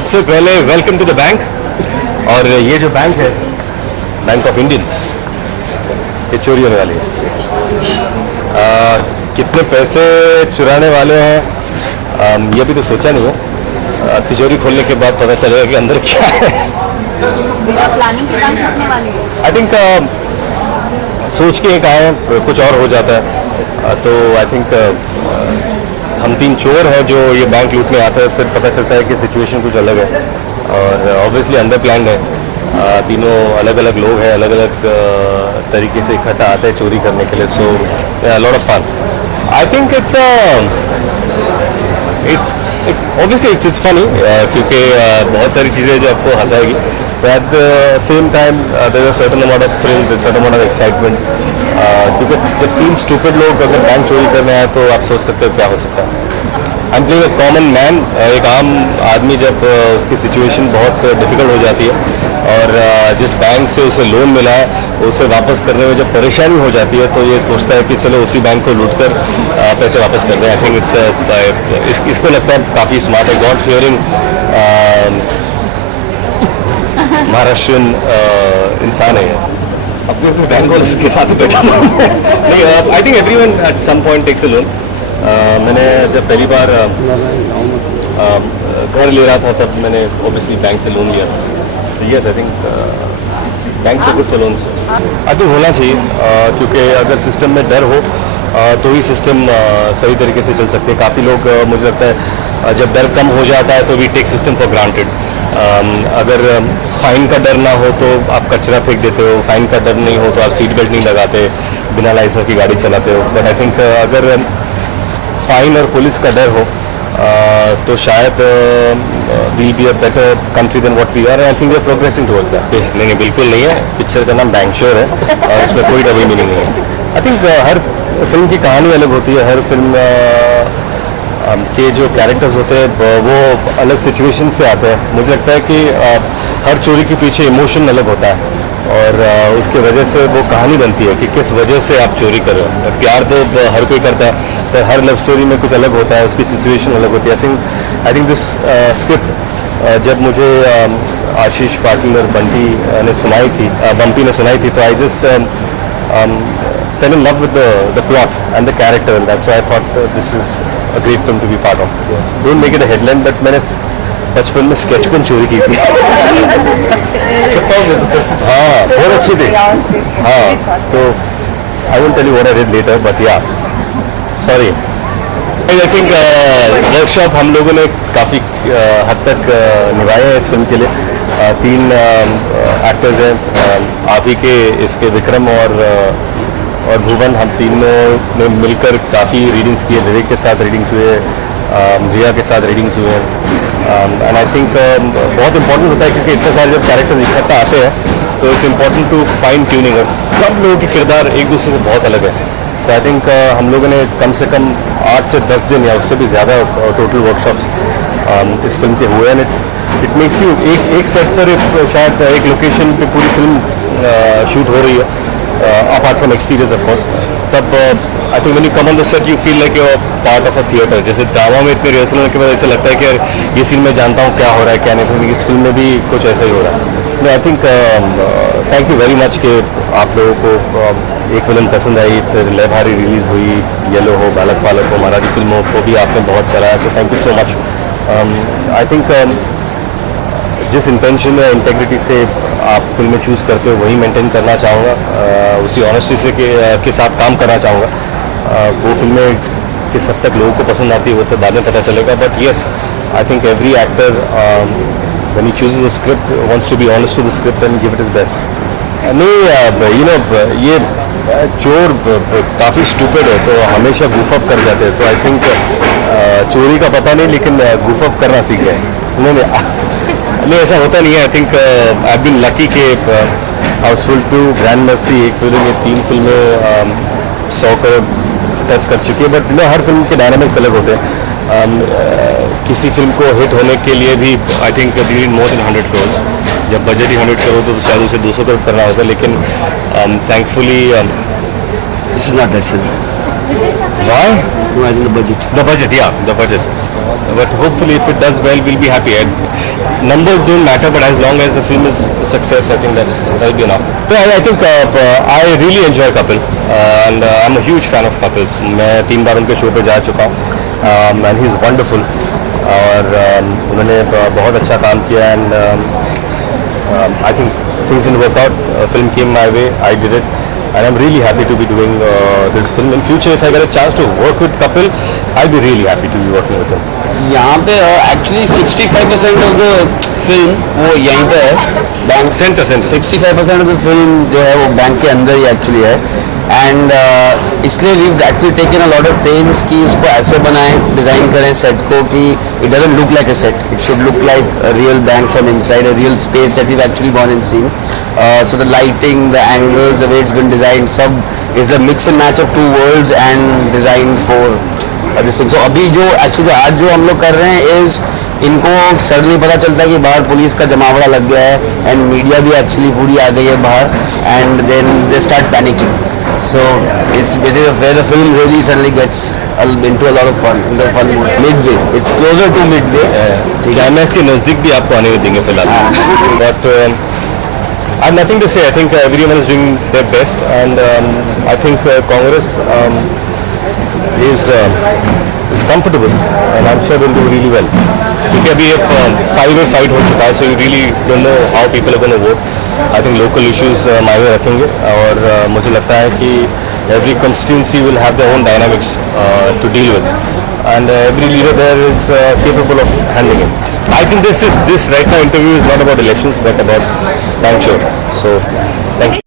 सबसे पहले welcome to the bank. और ये जो बैंक है बैंक ऑफ इंडियंस, ये चोरी होने वाली है। कितने पैसे चुराने वाले हैं ये भी तो सोचा नहीं है। तिजोरी खोलने के बाद पता चलेगा कि अंदर क्या है। प्लानिंग के साथ करने वाली है। आई थिंक सोच के एक आए कुछ और हो जाता है। तो आई थिंक हम 3 चोर हैं जो ये बैंक लूटने आते हैं, फिर पता चलता है कि सिचुएशन कुछ अलग है और ऑब्वियसली अंडर प्लान्ड है। तीनों अलग अलग लोग हैं, अलग अलग तरीके से इकट्ठा आते हैं चोरी करने के लिए। So lot of fun. I think it's obviously it's funny क्योंकि बहुत सारी चीज़ें जो आपको हंसाएगी। At the same time there is a certain amount of thrill, certain amount of excitement. क्योंकि जब 3 स्टूपिड लोग अगर बैंक चोरी करने आए तो आप सोच सकते हो क्या हो सकता है। I am playing a common man, एक आम आदमी जब उसकी सिचुएशन बहुत डिफ़िकल्ट हो जाती है और जिस बैंक से उसे लोन मिला है उसे वापस करने में जब परेशानी हो जाती है तो ये सोचता है कि चलो उसी बैंक को लूट कर पैसे वापस कर दें। आई थिंक इसको लगता है काफ़ी स्मार्ट है, गॉड फियरिंग महाराष्ट्रियन इंसान है। अपने बैंक वाले के साथ बैठा नहीं। I think everyone at some point takes a loan. मैंने जब पहली बार घर ले रहा था तब मैंने ऑब्वियसली बैंक से लोन लिया था। यस, आई थिंक बैंक से good for loans I think होना चाहिए क्योंकि अगर सिस्टम में डर हो तो ही सिस्टम सही तरीके से चल सकते हैं। काफ़ी लोग मुझे लगता है जब डर कम हो जाता है तो we take system for granted. अगर फ़ाइन का डर ना हो तो आप कचरा फेंक देते हो, फ़ाइन का डर नहीं हो तो आप सीट बेल्ट नहीं लगाते, बिना लाइसेंस की गाड़ी चलाते हो। बट आई थिंक अगर फ़ाइन और पुलिस का डर हो तो शायद we be a better country than what we are. I think we are progressing towards that. नहीं बिल्कुल नहीं है। पिक्चर का नाम बैंक चोर है और इसमें कोई डबल मीनिंग नहीं है। आई थिंक हर फिल्म की कहानी अलग होती है, हर फिल्म के जो कैरेक्टर्स होते हैं वो अलग सिचुएशन से आते हैं। मुझे लगता है कि हर चोरी के पीछे इमोशन अलग होता है और उसके वजह से वो कहानी बनती है कि किस वजह से आप चोरी कर रहे हो। प्यार तो हर कोई करता है पर हर लव स्टोरी में कुछ अलग होता है, उसकी सिचुएशन अलग होती है। आई थिंक दिस स्क्रिप्ट जब मुझे आशीष पाटिल और बंपी ने सुनाई थी तो I just fell in love with the plot and the character, and that's why I thought this is a great film to be part of. Don't make it a headline, but मैंने बचपन में sketch pen चोरी की थी। हाँ, बहुत अच्छी थी। हाँ, तो I won't tell you what I did later, but yeah, sorry. I think workshop हम लोगों ने काफ़ी हद तक निभाए हैं इस फिल्म के लिए। 3 एक्टर्स हैं, आप ही के इसके विक्रम और भुवन, हम तीनों ने मिलकर काफ़ी रीडिंग्स किए। विवेक के साथ रीडिंग्स हुए, रिया के साथ रीडिंग्स हुए हैं। एंड आई थिंक बहुत इंपॉर्टेंट होता है क्योंकि इतने सारे जब कैरेक्टर्स इकट्ठा आते हैं तो it's important to fine tuning और सब लोगों के किरदार एक दूसरे से बहुत अलग है। सो आई थिंक हम लोगों ने कम से कम 8 से 10 दिन या उससे भी ज़्यादा टोटल वर्कशॉप्स इस फिल्म के हुए हैं। इट मेक्स यू एक सेट पर शायद एक लोकेशन पे पूरी फिल्म शूट हो रही है apart from exteriors of course, तब I think when you come on the set you feel like you're part of a theater। जैसे ड्रामा में इतने रिहर्सल होने के बाद ऐसा लगता है कि यार ये सीन मैं जानता हूँ क्या हो रहा है क्या नहीं। इस फिल्म में भी कुछ ऐसा ही हो रहा है। I think thank you very much कि आप लोगों को एक फिल्म पसंद आई, फिर लयभारी रिलीज़ हुई, येलो हो, बालक पालक हो, मराठी फिल्मों को भी आपने बहुत सराहा। So thank you so much. I think जिस इंटेंशन या इंटेग्रिटी से आप फिल्में चूज़ करते हो वही मेंटेन करना चाहूँगा, उसी ऑनेस्टी से के साथ काम करना चाहूँगा। वो फिल्में किस हद तक लोगों को पसंद आती है वो तो बाद में पता चलेगा। But yes, I think every actor when he chooses a script wants to be honest to the script and give it is best. नहीं यू नो ये चोर काफ़ी स्टूपिड है तो हमेशा goof up कर जाते हैं। तो आई थिंक चोरी का पता नहीं लेकिन goof up करना सीख गए। नहीं ऐसा होता नहीं है। I think I been lucky के हाउसफुल 2, ग्रैंड मस्ती, एक फिल्म, ये 3 फिल्में 100 करोड़ टच कर चुकी है। बट हर फिल्म के डायनामिक्स अलग होते हैं। किसी फिल्म को हिट होने के लिए भी I think we need more than 100 crore. जब बजट ही 100 करोड़ तो शायद उसे 200 करोड़ करना होगा। लेकिन thankfully This is not that film. why No, as in the budget. the budget, yeah, the budget. but hopefully if it does well, we'll be happy. And numbers don't matter, but as long as the film is a success, I think that'll be enough. So I think I really enjoy Kapil, and I'm a huge fan of Kapil's. मैं 3 बार उनके show पे जा चुका हूँ, and he's wonderful. और उन्होंने बहुत अच्छा काम किया, and I think things didn't work out. Film came my way, I did it, and I'm really happy to be doing this film. In future, if I get a chance to work with Kapil, I'll be really happy to be working with him. यहाँ पे actually 65% of the film वो यहीं पे है bank Center. 65% of the film जो है वो bank के अंदर ही एक्चुअली है एंड इसलिए we actually taken a lot of pains कि उसको ऐसे बनाएं डिज़ाइन करें सेट को कि it doesn't look like a set, it should look like a real bank from inside, a real space that we actually gone and seen. So the lighting, the angles, the way it's been designed, सब is the mix and match of two worlds and designed for this thing. So अभी जो actually आज जो हम लोग कर रहे हैं इज इनको सडनली पता चलता है कि बाहर पुलिस का जमावड़ा लग गया है एंड मीडिया भी एक्चुअली पूरी आ गई है बाहर and then they start panicking. So it's basically where the film really suddenly gets into a lot of fun, in the fun mood. Midway, it's closer to midway. Climax के नज़दीक भी आपको आने नहीं देंगे फिलहाल. But I have nothing to say. I think everyone is doing their best, and I think Congress is comfortable, and I'm sure they'll do really well. क्योंकि अभी एक 5-way fight हो चुका है, so you really don't know how people are going to vote. I think local issues मायने रखेंगे, और मुझे लगता है कि every constituency will have their own dynamics to deal with, and every leader there is capable of handling it. I think this right now interview is not about elections but about bank show. So thank you.